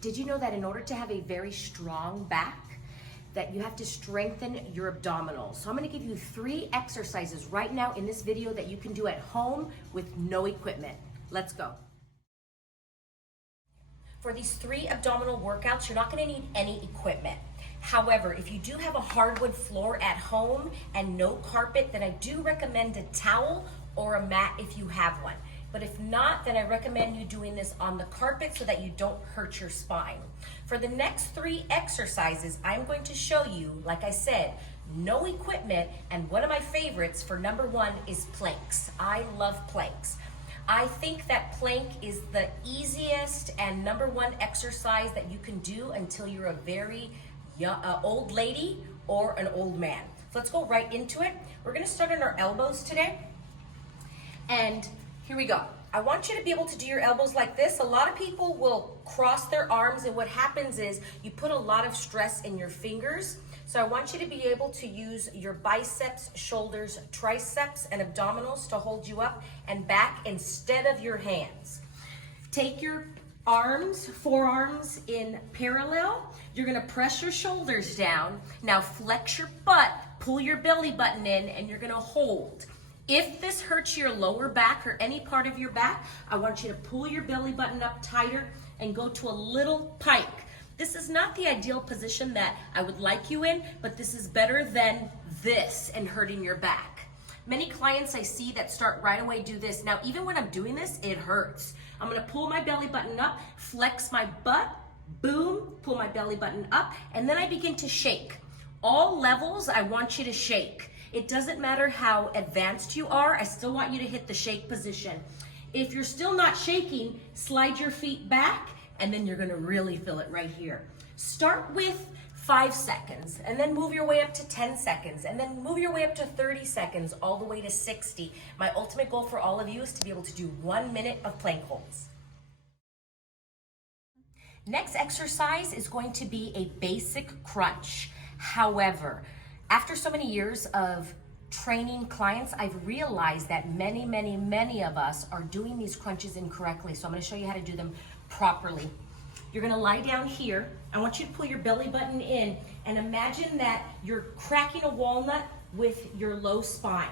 Did you know that in order to have a very strong back, that you have to strengthen your abdominals? So I'm gonna give you 3 exercises right now in this video that you can do at home with no equipment. Let's go. For these 3 abdominal workouts, you're not gonna need any equipment. However, if you do have a hardwood floor at home and no carpet, then I do recommend a towel or a mat if you have one. But if not, then I recommend you doing this on the carpet so that you don't hurt your spine. For the next 3 exercises, I'm going to show you, like I said, no equipment, and one of my favorites for number 1 is planks. I love planks. I think that plank is the easiest and number 1 exercise that you can do until you're a very young, old lady or an old man. So let's go right into it. We're gonna start on our elbows today. And here we go. I want you to be able to do your elbows like this. A lot of people will cross their arms, and what happens is you put a lot of stress in your fingers. So I want you to be able to use your biceps, shoulders, triceps, and abdominals to hold you up and back instead of your hands. Take your arms, forearms in parallel. You're gonna press your shoulders down. Now flex your butt, pull your belly button in, and you're gonna hold. If this hurts your lower back or any part of your back, I want you to pull your belly button up tighter and go to a little pike. This is not the ideal position that I would like you in, but this is better than this and hurting your back. Many clients I see that start right away do this. Now, even when I'm doing this, it hurts. I'm gonna pull my belly button up, flex my butt, boom, pull my belly button up, and then I begin to shake. All levels, I want you to shake. It doesn't matter how advanced you are, I still want you to hit the shake position. If you're still not shaking, slide your feet back, and then you're gonna really feel it right here. Start with 5 seconds, and then move your way up to 10 seconds, and then move your way up to 30 seconds, all the way to 60. My ultimate goal for all of you is to be able to do 1 minute of plank holds. Next exercise is going to be a basic crunch. However, after so many years of training clients, I've realized that many of us are doing these crunches incorrectly. So I'm gonna show you how to do them properly. You're gonna lie down here. I want you to pull your belly button in and imagine that you're cracking a walnut with your low spine.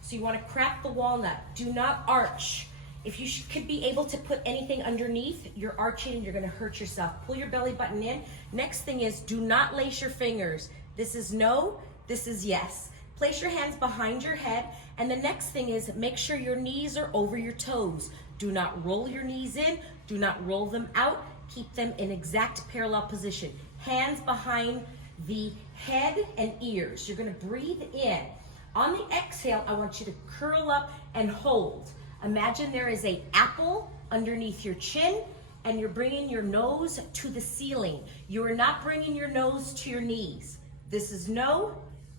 So you wanna crack the walnut. Do not arch. If you could be able to put anything underneath, you're arching and you're gonna hurt yourself. Pull your belly button in. Next thing is, do not lace your fingers. This is no, this is yes. Place your hands behind your head, and the next thing is make sure your knees are over your toes. Do not roll your knees in, do not roll them out. Keep them in exact parallel position. Hands behind the head and ears. You're gonna breathe in. On the exhale, I want you to curl up and hold. Imagine there is an apple underneath your chin, and you're bringing your nose to the ceiling. You are not bringing your nose to your knees. This is no,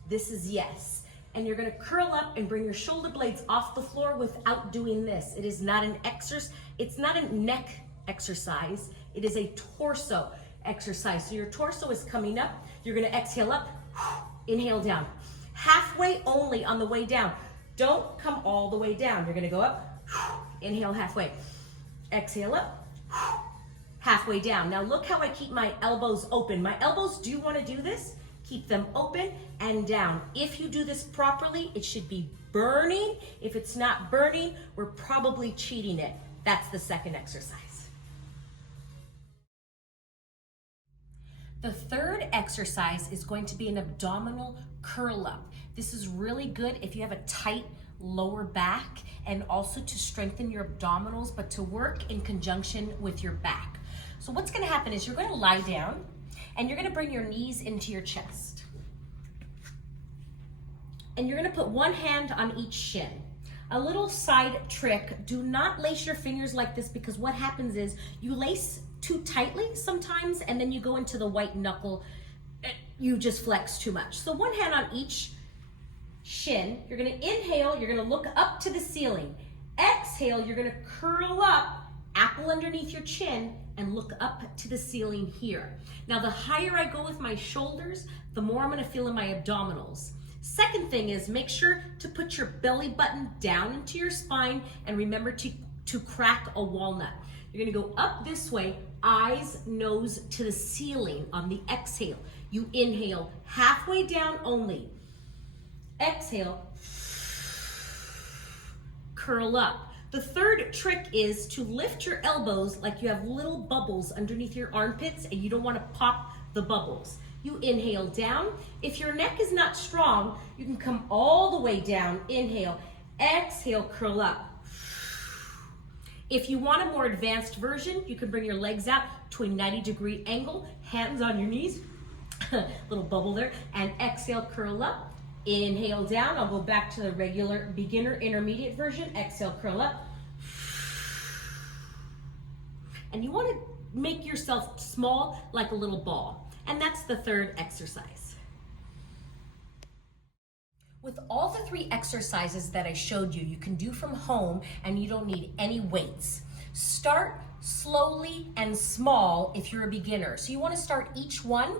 this is yes. And you're gonna curl up and bring your shoulder blades off the floor without doing this. It is not an exercise, it's not a neck exercise, it is a torso exercise. So your torso is coming up, you're gonna exhale up, inhale down. Halfway only on the way down. Don't come all the way down. You're gonna go up, inhale halfway. Exhale up, halfway down. Now look how I keep my elbows open. My elbows, do you wanna do this? Keep them open and down. If you do this properly, it should be burning. If it's not burning, we're probably cheating it. That's the second exercise. The third exercise is going to be an abdominal curl up. This is really good if you have a tight lower back and also to strengthen your abdominals, but to work in conjunction with your back. So what's gonna happen is you're gonna lie down and you're gonna bring your knees into your chest. And you're gonna put one hand on each shin. A little side trick, do not lace your fingers like this, because what happens is you lace too tightly sometimes and then you go into the white knuckle, you just flex too much. So one hand on each shin, you're gonna inhale, you're gonna look up to the ceiling. Exhale, you're gonna curl up, apple underneath your chin, and look up to the ceiling here. Now the higher I go with my shoulders, the more I'm gonna feel in my abdominals. Second thing is make sure to put your belly button down into your spine and remember to crack a walnut. You're gonna go up this way, eyes, nose to the ceiling on the exhale. You inhale halfway down only. Exhale, curl up. The third trick is to lift your elbows like you have little bubbles underneath your armpits and you don't want to pop the bubbles. You inhale down. If your neck is not strong, you can come all the way down. Inhale, exhale, curl up. If you want a more advanced version, you can bring your legs out to a 90-degree angle, hands on your knees, little bubble there, and exhale, curl up. Inhale down. I'll go back to the regular beginner intermediate version. Exhale, curl up. And you want to make yourself small like a little ball. And that's the third exercise. With all the 3 exercises that I showed you, you can do from home and you don't need any weights. Start slowly and small if you're a beginner. So you want to start each one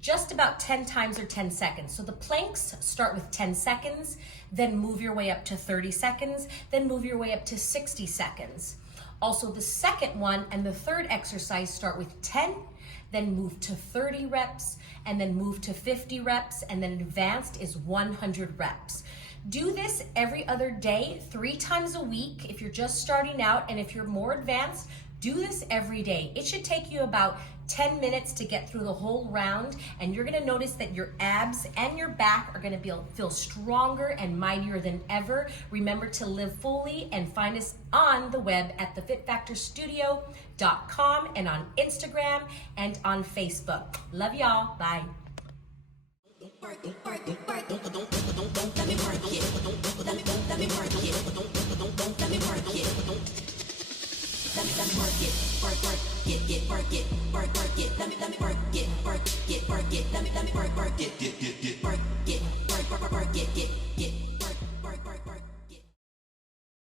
just about 10 times or 10 seconds. So the planks start with 10 seconds, then move your way up to 30 seconds, then move your way up to 60 seconds. Also the second one and the third exercise start with 10, then move to 30 reps, and then move to 50 reps, and then advanced is 100 reps. Do this every other day, 3 times a week if you're just starting out, and if you're more advanced, do this every day. It should take you about 10 minutes to get through the whole round, and you're gonna notice that your abs and your back are gonna feel stronger and mightier than ever. Remember to live fully and find us on the web at thefitfactorstudio.com and on Instagram and on Facebook. Love y'all, bye. Let me work it, work it, work it, work it. Let me work it, work it, let me work it,